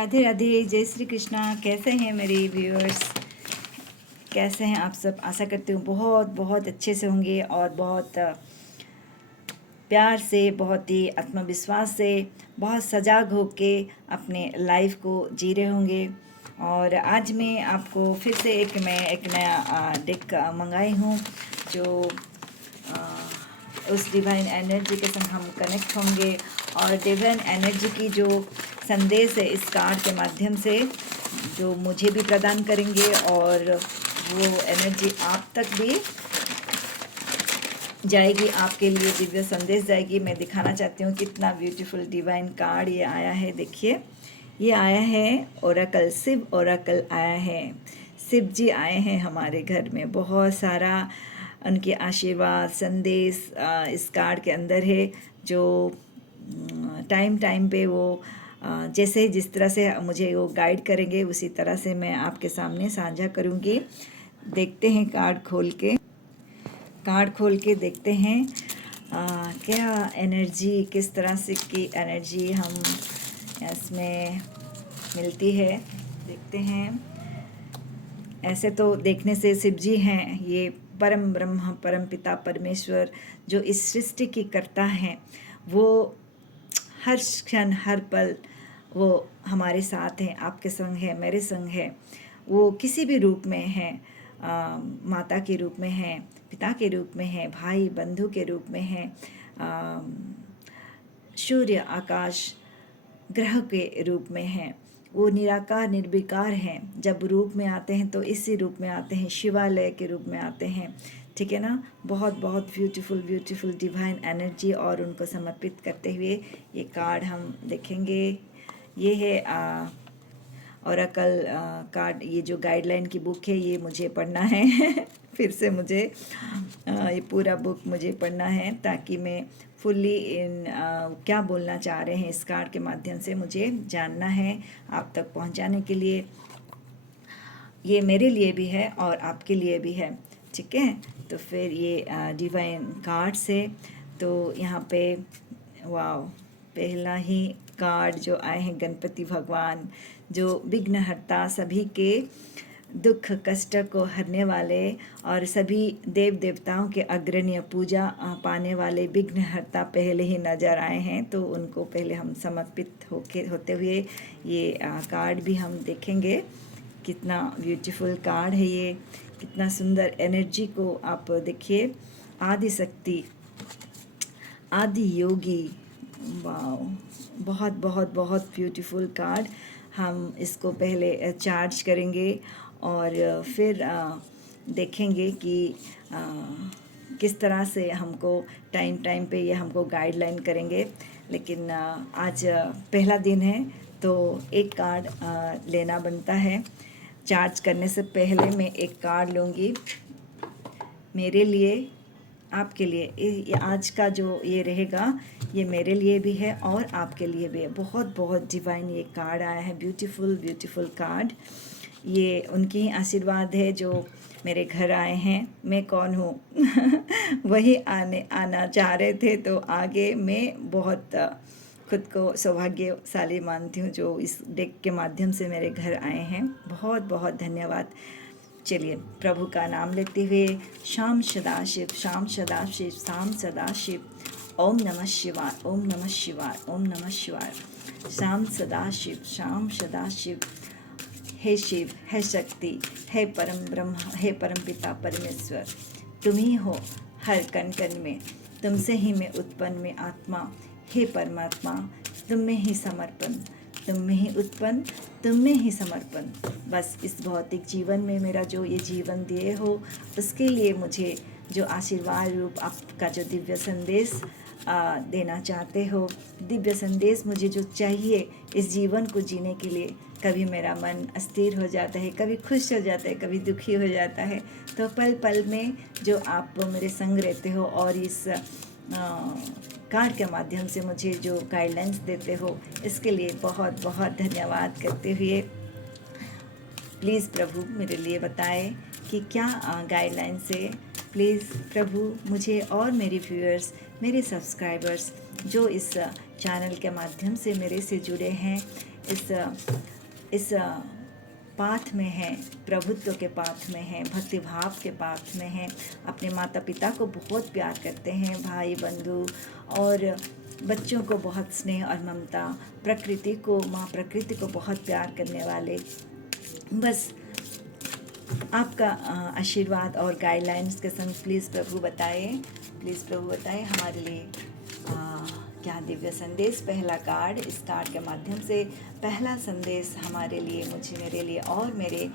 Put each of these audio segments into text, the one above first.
राधे राधे, जय श्री कृष्णा। कैसे हैं मेरे व्यूअर्स? कैसे हैं आप सब? आशा करती हूँ बहुत बहुत अच्छे से होंगे और बहुत प्यार से, बहुत ही आत्मविश्वास से, बहुत सजाग होके अपने लाइफ को जी रहे होंगे। और आज मैं आपको फिर से एक नया डेक मंगाई हूँ जो उस डिवाइन एनर्जी के संग हम कनेक्ट होंगे और डिवाइन एनर्जी की जो संदेश है इस कार्ड के माध्यम से जो मुझे भी प्रदान करेंगे और वो एनर्जी आप तक भी जाएगी, आपके लिए दिव्य संदेश जाएगी। मैं दिखाना चाहती हूँ कितना ब्यूटीफुल डिवाइन कार्ड ये आया है। देखिए, ये आया है ओरेकल, शिव ओरेकल आया है। शिव जी आए हैं हमारे घर में। बहुत सारा उनके आशीर्वाद संदेश इस कार्ड के अंदर है जो टाइम टाइम पे वो जैसे जिस तरह से मुझे वो गाइड करेंगे उसी तरह से मैं आपके सामने साझा करूँगी। देखते हैं कार्ड खोल के देखते हैं क्या एनर्जी, किस तरह से की एनर्जी हम इसमें मिलती है। देखते हैं। ऐसे तो देखने से शिव जी हैं, ये परम ब्रह्म परम पिता परमेश्वर जो इस सृष्टि की कर्ता हैं, वो हर क्षण हर पल वो हमारे साथ हैं, आपके संग है, मेरे संग है। वो किसी भी रूप में है, माता के रूप में है, पिता के रूप में है, भाई बंधु के रूप में है, सूर्य आकाश ग्रह के रूप में है। वो निराकार निर्विकार हैं। जब रूप में आते हैं तो इसी रूप में आते हैं, शिवालय के रूप में आते हैं। ठीक है ना? बहुत बहुत ब्यूटीफुल ब्यूटीफुल डिवाइन एनर्जी और उनको समर्पित करते हुए ये कार्ड हम देखेंगे। ये है ओरेकल कार्ड। ये जो गाइडलाइन की बुक है ये मुझे पढ़ना है फिर से मुझे ये पूरा बुक मुझे पढ़ना है ताकि मैं फुल्ली इन क्या बोलना चाह रहे हैं इस कार्ड के माध्यम से मुझे जानना है आप तक पहुंचाने के लिए। ये मेरे लिए भी है और आपके लिए भी है। ठीक है, तो फिर ये डिवाइन कार्ड से तो यहाँ पे वाव, पहला ही कार्ड जो आए हैं गणपति भगवान, जो विघ्नहर्ता, सभी के दुख कष्ट को हरने वाले और सभी देव देवताओं के अग्रण्य पूजा पाने वाले विघ्नहर्ता पहले ही नज़र आए हैं। तो उनको पहले हम समर्पित होते हुए ये कार्ड भी हम देखेंगे। कितना ब्यूटीफुल कार्ड है ये, कितना सुंदर एनर्जी को आप देखिए। आदि शक्ति, आदि योगी, वाओ, बहुत बहुत बहुत ब्यूटीफुल कार्ड। हम इसको पहले चार्ज करेंगे और फिर देखेंगे कि किस तरह से हमको टाइम टाइम पे ये हमको गाइडलाइन करेंगे। लेकिन आज पहला दिन है तो एक कार्ड लेना बनता है। चार्ज करने से पहले मैं एक कार्ड लूँगी मेरे लिए, आपके लिए। आज का जो ये रहेगा ये मेरे लिए भी है और आपके लिए भी है। बहुत बहुत डिवाइन ये कार्ड आया है, ब्यूटीफुल ब्यूटीफुल कार्ड। ये उनकी ही आशीर्वाद है जो मेरे घर आए हैं। मैं कौन हूँ वही आना चाह रहे थे तो आगे मैं बहुत खुद को सौभाग्यशाली मानती हूँ जो इस डेक के माध्यम से मेरे घर आए हैं। बहुत बहुत धन्यवाद। चलिए प्रभु का नाम लेते हुए शाम सदाशिव, शाम सदाशिव, शाम सदाशिव, ओम नमः शिवाय, ओम नमः शिवाय, ओम नमः शिवाय। शाम सदाशिव, शाम सदाशिव। हे शिव, हे शक्ति, हे परम ब्रह्म, हे परम पिता परमेश्वर, तुम ही हो हर कण कण में, तुमसे ही मैं उत्पन्न में आत्मा। हे परमात्मा, तुम में ही समर्पण, तुम में ही उत्पन्न, तुम में ही समर्पण। बस इस भौतिक जीवन में मेरा जो ये जीवन दिए हो उसके लिए मुझे जो आशीर्वाद रूप आपका जो दिव्य संदेश देना चाहते हो, दिव्य संदेश मुझे जो चाहिए इस जीवन को जीने के लिए। कभी मेरा मन अस्थिर हो जाता है, कभी खुश हो जाता है, कभी दुखी हो जाता है, तो पल पल में जो आप मेरे संग रहते हो और इस कार्ड के माध्यम से मुझे जो गाइडलाइंस देते हो इसके लिए बहुत बहुत धन्यवाद करते हुए प्लीज़ प्रभु मेरे लिए बताए कि क्या गाइडलाइन से प्लीज़ प्रभु मुझे और मेरे व्यूअर्स, मेरे सब्सक्राइबर्स जो इस चैनल के माध्यम से मेरे से जुड़े हैं, इस पाथ में हैं, प्रभुत्व के पाथ में हैं, भक्ति भाव के पाथ में हैं, अपने माता पिता को बहुत प्यार करते हैं, भाई बंधु और बच्चों को बहुत स्नेह और ममता, प्रकृति को, माँ प्रकृति को बहुत प्यार करने वाले। बस आपका आशीर्वाद और गाइडलाइंस के संग प्लीज़ प्रभु बताएं हमारे लिए क्या दिव्य संदेश। पहला कार्ड, इस कार्ड के माध्यम से पहला संदेश हमारे लिए, मेरे लिए और मेरे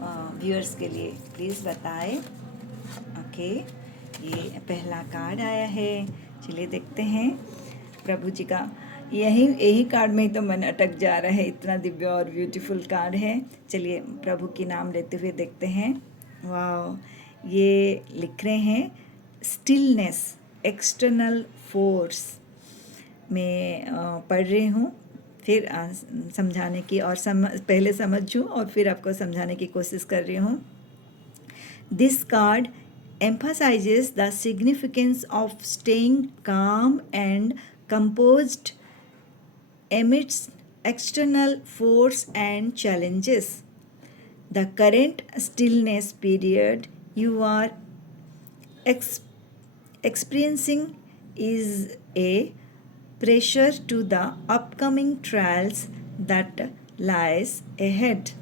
व्यूअर्स के लिए प्लीज़ बताएं। ओके, ये पहला कार्ड आया है, चलिए देखते हैं प्रभु जी का। यही कार्ड में ही तो मन अटक जा रहा है, इतना दिव्य और ब्यूटीफुल कार्ड है। चलिए प्रभु की नाम लेते हुए देखते हैं। वाह, ये लिख रहे हैं स्टिलनेस, एक्सटर्नल फोर्स। मैं पढ़ रही हूँ, फिर समझाने की और पहले समझूँ और फिर आपको समझाने की कोशिश कर रही हूँ। This card emphasizes the significance of staying calm and composed amidst external force and challenges. The current stillness period you are experiencing is a pressure to the upcoming trials that lies ahead.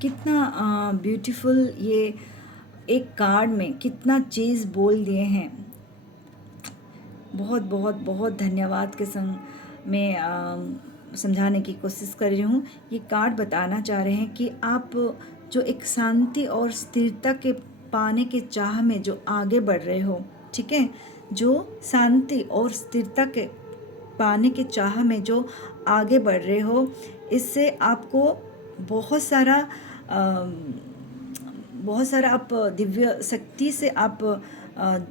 कितना beautiful, ये एक card में कितना चीज़ बोल दिए हैं। बहुत बहुत बहुत धन्यवाद के संग मैं समझाने की कोशिश कर रही हूँ। ये कार्ड बताना चाह रहे हैं कि आप जो एक शांति और स्थिरता के पाने के चाह में जो आगे बढ़ रहे हो, ठीक है, जो शांति और स्थिरता के पाने के चाह में जो आगे बढ़ रहे हो, इससे आपको बहुत सारा आप दिव्य शक्ति से आप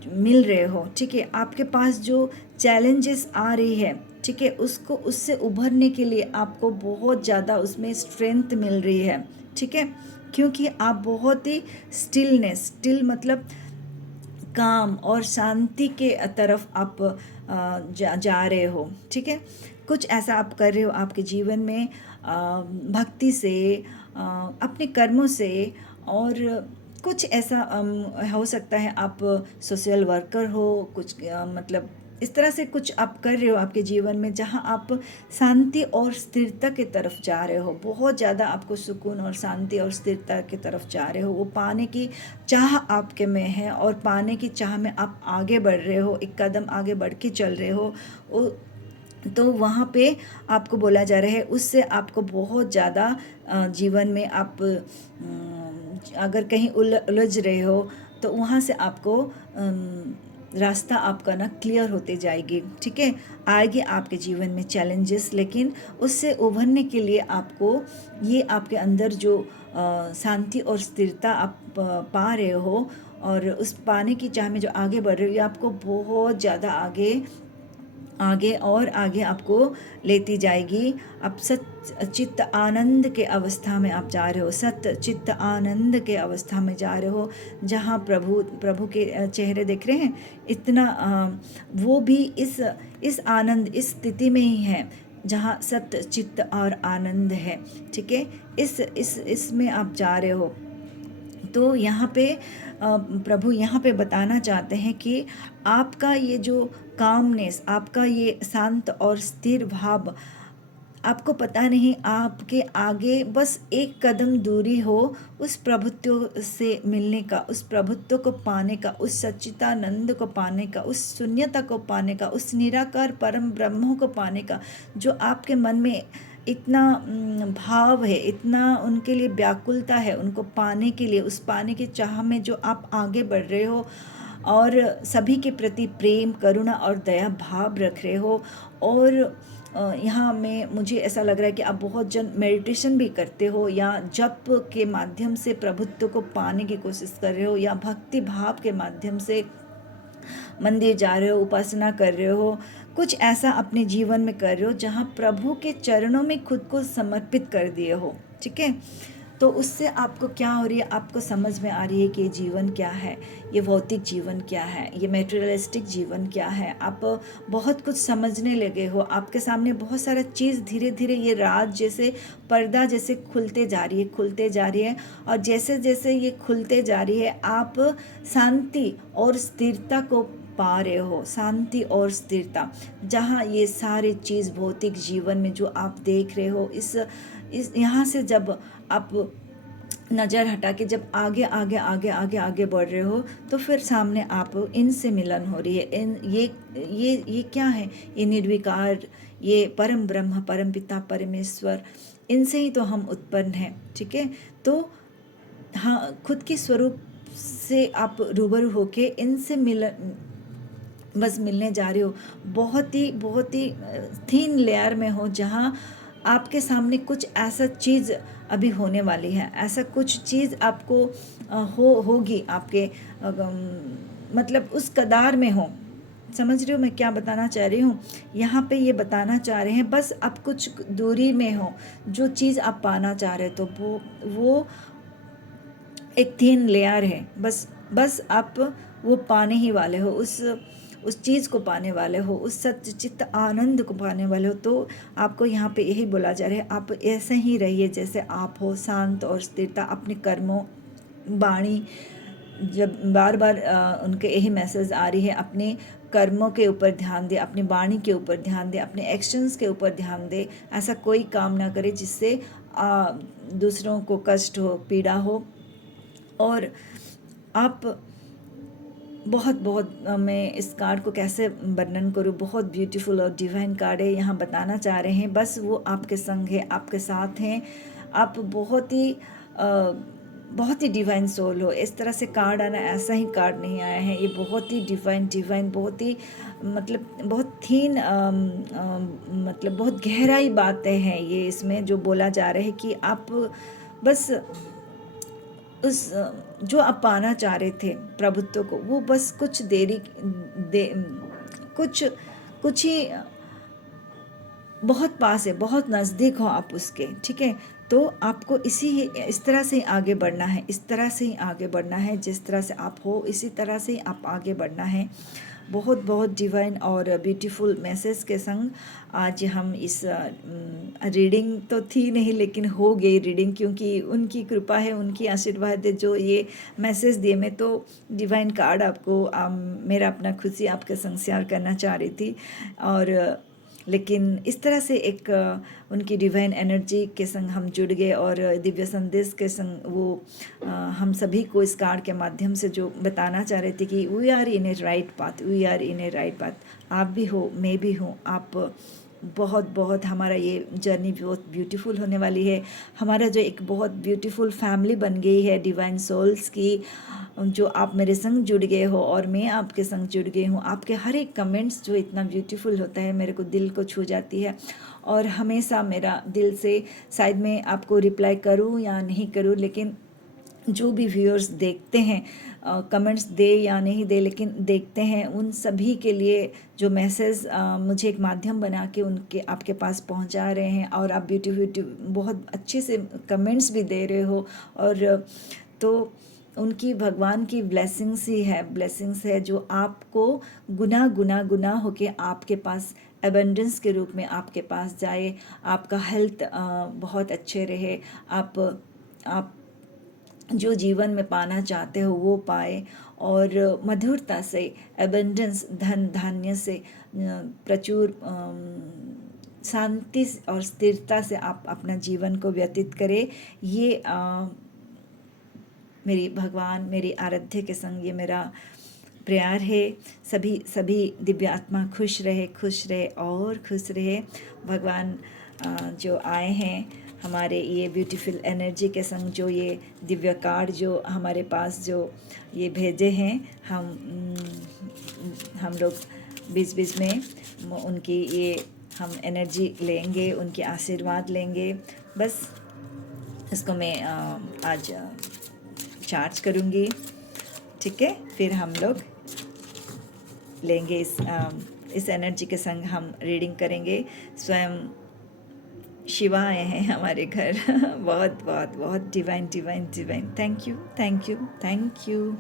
मिल रहे हो, ठीक है। आपके पास जो चैलेंजेस आ रही है, ठीक है, उससे उभरने के लिए आपको बहुत ज़्यादा उसमें स्ट्रेंथ मिल रही है, ठीक है, क्योंकि आप बहुत ही स्टिल मतलब काम और शांति के तरफ आप जा रहे हो, ठीक है। कुछ ऐसा आप कर रहे हो आपके जीवन में भक्ति से, अपने कर्मों से, और कुछ ऐसा हो सकता है आप सोशल वर्कर हो, कुछ मतलब इस तरह से कुछ आप कर रहे हो आपके जीवन में जहाँ आप शांति और स्थिरता की तरफ जा रहे हो। बहुत ज़्यादा आपको सुकून और शांति और स्थिरता की तरफ जा रहे हो, वो पाने की चाह आपके में है और पाने की चाह में आप आगे बढ़ रहे हो, एक कदम आगे बढ़ के चल रहे हो। तो वहाँ पे आपको बोला जा रहा है, उससे आपको बहुत ज़्यादा जीवन में आप अगर कहीं उलझ रहे हो तो वहाँ से आपको रास्ता आपका ना क्लियर होते जाएगी, ठीक है। आएगी आपके जीवन में चैलेंजेस, लेकिन उससे उभरने के लिए आपको ये आपके अंदर जो शांति और स्थिरता आप पा रहे हो और उस पाने की चाह में जो आगे बढ़ रहे हो, ये आपको बहुत ज़्यादा आगे और आगे आपको लेती जाएगी। आप सत चित्त आनंद के अवस्था में आप जा रहे हो, सत चित्त आनंद के अवस्था में जा रहे हो, जहाँ प्रभु के चेहरे देख रहे हैं, इतना वो भी इस आनंद, इस स्थिति में ही है जहाँ सत चित्त और आनंद है, ठीक है। इसमें आप जा रहे हो। तो यहाँ पे प्रभु यहाँ पे बताना चाहते हैं कि आपका ये जो कामनेस, आपका ये शांत और स्थिर भाव, आपको पता नहीं आपके आगे बस एक कदम दूरी हो उस प्रभुत्व से मिलने का, उस प्रभुत्व को पाने का, उस सच्चिदानंद को पाने का, उस शून्यता को पाने का, उस निराकार परम ब्रह्म को पाने का, जो आपके मन में इतना भाव है, इतना उनके लिए व्याकुलता है, उनको पाने के लिए, उस पाने की चाह में जो आप आगे बढ़ रहे हो और सभी के प्रति प्रेम, करुणा और दया भाव रख रहे हो। और यहाँ में मुझे ऐसा लग रहा है कि आप बहुत जन मेडिटेशन भी करते हो या जप के माध्यम से प्रभुत्व को पाने की कोशिश कर रहे हो, या भक्ति भाव के माध्यम से मंदिर जा रहे हो, उपासना कर रहे हो, कुछ ऐसा अपने जीवन में कर रहे हो जहाँ प्रभु के चरणों में खुद को समर्पित कर दिए हो, ठीक है। तो उससे आपको क्या हो रही है, आपको समझ में आ रही है कि ये जीवन क्या है, ये भौतिक जीवन क्या है, ये मेटेरियलिस्टिक जीवन क्या है। आप बहुत कुछ समझने लगे हो, आपके सामने बहुत सारा चीज़ धीरे धीरे ये रात जैसे पर्दा जैसे खुलते जा रही है, खुलते जा रही है। और जैसे जैसे ये खुलते जा रही है, आप शांति और स्थिरता को पा रहे हो, शांति और स्थिरता। जहाँ ये सारे चीज़ भौतिक जीवन में जो आप देख रहे हो, इस यहाँ से जब आप नज़र हटा के जब आगे आगे आगे आगे आगे बढ़ रहे हो, तो फिर सामने आप इनसे मिलन हो रही है। इन ये क्या है, ये निर्विकार, ये परम ब्रह्म, परम पिता, परमेश्वर, इनसे ही तो हम उत्पन्न हैं। ठीक है, तो हाँ, खुद के स्वरूप से आप रूबरू होके इनसे बस मिलने जा रहे हो। बहुत ही थीन लेयर में हो, जहाँ आपके सामने कुछ ऐसा चीज़ अभी होने वाली है, ऐसा कुछ चीज़ आपको होगी आपके मतलब उस कदार में हो। समझ रहे हो मैं क्या बताना चाह रही हूँ? यहाँ पे ये बताना चाह रहे हैं, बस आप कुछ दूरी में हो, जो चीज़ आप पाना चाह रहे हो, तो वो एक थीन लेयर है। बस आप वो पाने ही वाले हो, उस चीज़ को पाने वाले हो, उस सत्य चित्त आनंद को पाने वाले हो। तो आपको यहाँ पे यही बोला जा रहा है, आप ऐसे ही रहिए जैसे आप हो, शांत और स्थिरता। अपने कर्मों, वाणी, जब बार बार उनके यही मैसेज आ रही है, अपने कर्मों के ऊपर ध्यान दे, अपनी वाणी के ऊपर ध्यान दे, अपने एक्शंस के ऊपर ध्यान दे। ऐसा कोई काम ना करे जिससे दूसरों को कष्ट हो, पीड़ा हो। और आप बहुत मैं इस कार्ड को कैसे वर्णन करूँ, बहुत ब्यूटीफुल और डिवाइन कार्ड है। यहाँ बताना चाह रहे हैं, बस वो आपके संग है, आपके साथ हैं। आप बहुत ही डिवाइन सोल हो। इस तरह से कार्ड आना, ऐसा ही कार्ड नहीं आया है, ये बहुत ही डिवाइन, बहुत ही मतलब बहुत थीन मतलब बहुत गहराई बातें हैं ये इसमें जो बोला जा रहा है कि आप बस उस जो आप पाना चाह रहे थे प्रभुत्व को, वो बस कुछ कुछ ही बहुत पास है, बहुत नज़दीक हो आप उसके। ठीक है, तो आपको इस तरह से आगे बढ़ना है, इस तरह से ही आगे बढ़ना है, जिस तरह से आप हो इसी तरह से आप आगे बढ़ना है। बहुत डिवाइन और ब्यूटीफुल मैसेज के संग आज हम इस रीडिंग तो थी नहीं, लेकिन हो गई रीडिंग, क्योंकि उनकी कृपा है, उनकी आशीर्वाद है जो ये मैसेज दिए। मैं तो डिवाइन कार्ड आपको मेरा अपना खुशी आपके संग शेयर करना चाह रही थी। और लेकिन इस तरह से एक उनकी डिवाइन एनर्जी के संग हम जुड़ गए, और दिव्य संदेश के संग वो हम सभी को इस कार्ड के माध्यम से जो बताना चाह रहे थे कि we are in a right path, we are in a right path. आप भी हो, मैं भी हूँ, आप बहुत हमारा ये जर्नी बहुत ब्यूटीफुल होने वाली है। हमारा जो एक बहुत ब्यूटीफुल फैमिली बन गई है डिवाइन सोल्स की, जो आप मेरे संग जुड़ गए हो और मैं आपके संग जुड़ गई हूँ। आपके हर एक कमेंट्स जो इतना ब्यूटीफुल होता है, मेरे को दिल को छू जाती है। और हमेशा मेरा दिल से, शायद मैं आपको रिप्लाई करूँ या नहीं करूँ, लेकिन जो भी व्यूअर्स देखते हैं, कमेंट्स दे या नहीं दे, लेकिन देखते हैं, उन सभी के लिए जो मैसेज मुझे एक माध्यम बना के उनके आपके पास पहुंचा रहे हैं। और आप ब्यूटी बहुत अच्छे से कमेंट्स भी दे रहे हो। और तो उनकी भगवान की ब्लेसिंग्स है जो आपको गुना होके आपके पास एबंडेंस के रूप में आपके पास जाए। आपका हेल्थ बहुत अच्छे रहे, आप जो जीवन में पाना चाहते हो वो पाए, और मधुरता से, एबंडेंस, धन धान्य से, प्रचुर शांति और स्थिरता से आप अपना जीवन को व्यतीत करें। ये मेरी भगवान, मेरी आराध्य के संग ये मेरा प्यार है। सभी दिव्य आत्मा खुश रहे और खुश रहे। भगवान जो आए हैं हमारे ये ब्यूटीफुल एनर्जी के संग, जो ये दिव्य कार्ड जो हमारे पास जो ये भेजे हैं, हम लोग बीच में उनकी ये हम एनर्जी लेंगे, उनके आशीर्वाद लेंगे। बस इसको मैं आज चार्ज करूँगी। ठीक है, फिर हम लोग लेंगे इस एनर्जी के संग हम रीडिंग करेंगे। स्वयं शिवा आए हैं हमारे घर बहुत बहुत बहुत divine divine divine. Thank you thank you thank you.